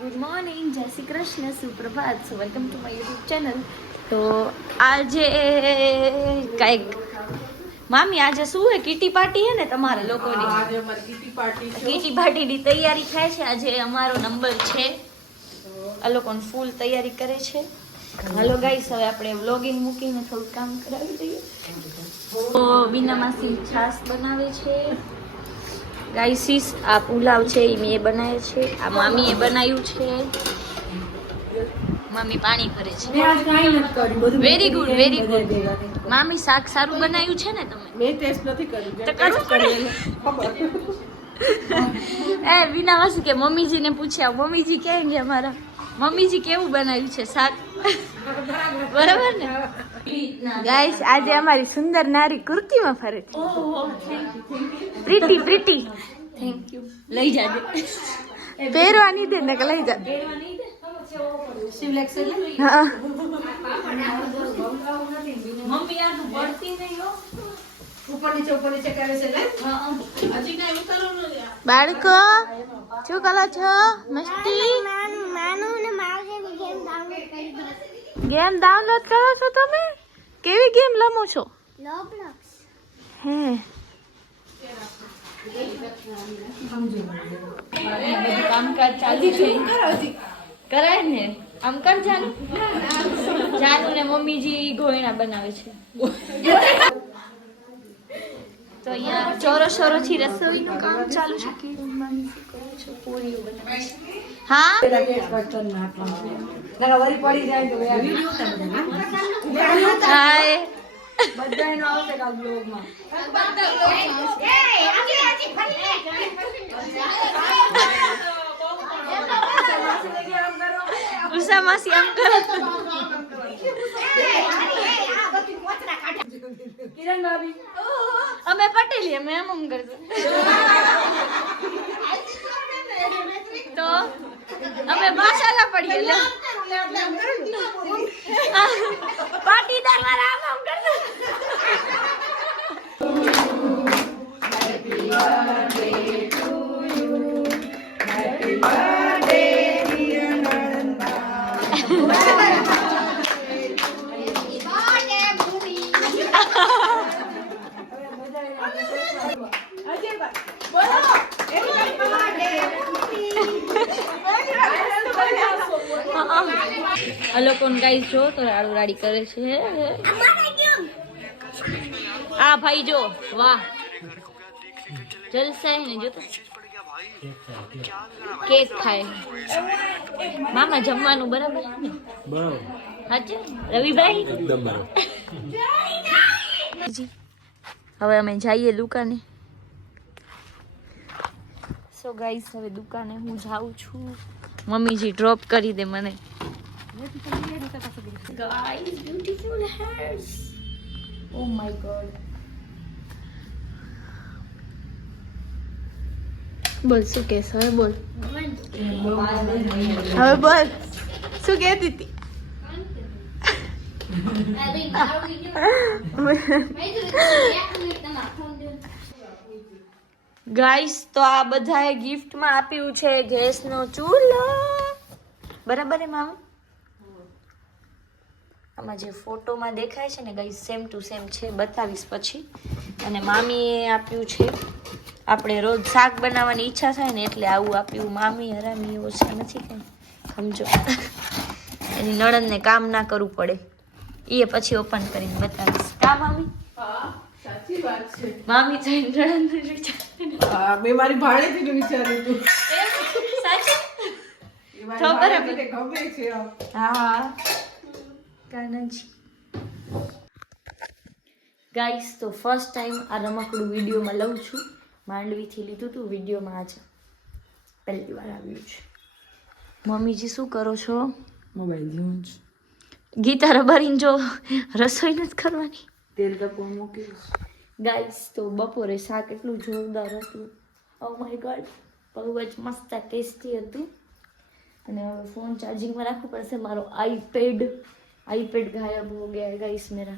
Good morning જય Shri Krishna સુપ્રભાત. So welcome to my YouTube channel તો આજે કાંઈક મામી આજે શું હે? કીટી પાર્ટી હે ને તમારા લોકોની? આજે અમારી કીટી પાર્ટી છે. કીટી પાર્ટીની તૈયારી થાય છે. આજે અમારો નંબર છે. આ લોકોને ફૂલ તૈયારી કરે છે. હાલો ગાઈસ હવે આપણે વ્લોગિંગ મૂકીને થોડું કામ કરાવી દઈએ. તો બીના માસી છાસ બનાવે છે. ગાઈસીસ આ પુલાવ છે એ મેં બનાવ્યો છે. આ મામીએ બનાવ્યું છે. મામી પાણી ભરે છે. વેરી ગુડ વેરી ગુડ મામી શાક સારું બનાવ્યું છે ને તમે? મેં ટેસ્ટ નથી કર્યું તો કરવું ખબર. એ વિના વાસી કે મમ્મીજીને પૂછ્યા મમ્મીજી કેમ ગયા અમારા મમ્મીજી કેવું બનાવ્યું છે શાક? બરાબર. ને? ગાઈસ આજે અમારી સુંદર નારી કુર્તીમાં ફરે છે. પ્રીતિ પ્રીતિ. થેન્ક યુ લઈ જાજે. પહેરવાની દે ને કે લઈ જા. હા. મમ્મી આ તું પડતી નહીં હો. ઉપર નીચે ઉપર નીચે કરે છે ને હજી કાંઈ ઉતારો નથી આ. બાળકો શું કરો છો? મસ્તી? ગેમ ડાઉનલોડ કરો છો તમે? કેવી ગેમ રમો છો? હે. કામકાજ ચાલુ છે કરાય ને આમ કર જાનું જાનું ને મમ્મીજી ગોયણા બનાવે છે તો અહીંયા ચોરો ચોરો થી રસોઈનું કામ ચાલુ છે કે પૂરીઓ બનાવે છે બધાયનો આવશે કાલ બ્લોગમાં. ઉષા માસી આમ કરો કિરણ ભાભી અમે પટેલી અમે આમ આમ કરજો તો અમે પાછા પડીએ આ લોકો ગાઈસ જો તો રાડુ રાડી કરે છે. આ ભાઈ જો વાહ. જલસા હે ને જોતો. કેક ખાય. મામા જમવાનું બરાબર? ને બરાબર હાચે રવિભાઈ? એકદમ બરાબર. હવે અમે જઈએ દુકાને. સો ગાઈસ હવે દુકાને હું જાઉં છું. મમ્મીજી ડ્રોપ કરી દે મને. Guys beautiful hairs oh my god બોલ શું કહેશ? હવે બોલ. હવે બોલ. શું કહેતી હતી? ગાઈસ તો આ બધાએ ગિફ્ટમાં આપ્યું છે ગેસનો ચૂલો. બરાબર એ મામ આમાં જે ફોટોમાં દેખાય છે ને ગઈ સેમ ટુ સેમ છે બતાવીશ પછી. અને મામીએ આપ્યું છે. આપણે રોજ શાક બનાવવાની ઈચ્છા થાય ને એટલે આવું આપ્યું. મામી હરામી ઓછા નથી કંઈ. સમજો. એની નણંદને કામ ના કરવું પડે. એ પછી ઓપન કરીને બતાવીશ. કા મામી? સાચી વાત છે. મામી તો નણંદ વિચાર મેં મારી વિચાર્યું હતું સાચું? છે. હા. કાનાજી. ગાઈસ તો ફર્સ્ટ ટાઈમ આ રમકડું વિડીયોમાં લઉં છું. માંડવીથી લીધું હતું વિડીયોમાં આજે. પહેલી વાર આવ્યું છે. મમ્મીજી શું કરો છો? મોબાઈલ જોઉં ગીતા રબારીને જો રસોઈ નથી કરવાની? તેલ તપવા મૂકીશ ગાઈસ તો બપોરે શાક એટલું જોરદાર હતું. ઓ માય ગોડ બહુ જ મસ્ત ટેસ્ટી હતું. અને હવે ફોન ચાર્જિંગમાં રાખવું પડશે. મારો આઈપેડ आईपैड गायब हो गया है गाइस मेरा